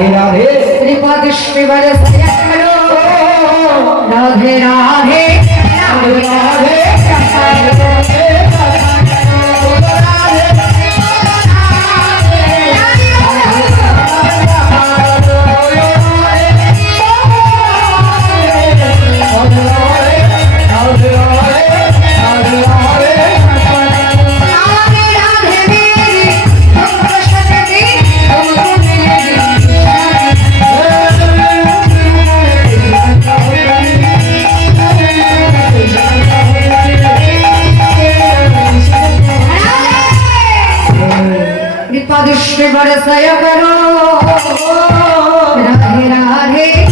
Radhe Radhe. Shripad Shriver करो राधे राधे। राधे राधे। कृपा दृष्टि बरसय करो राधे राधे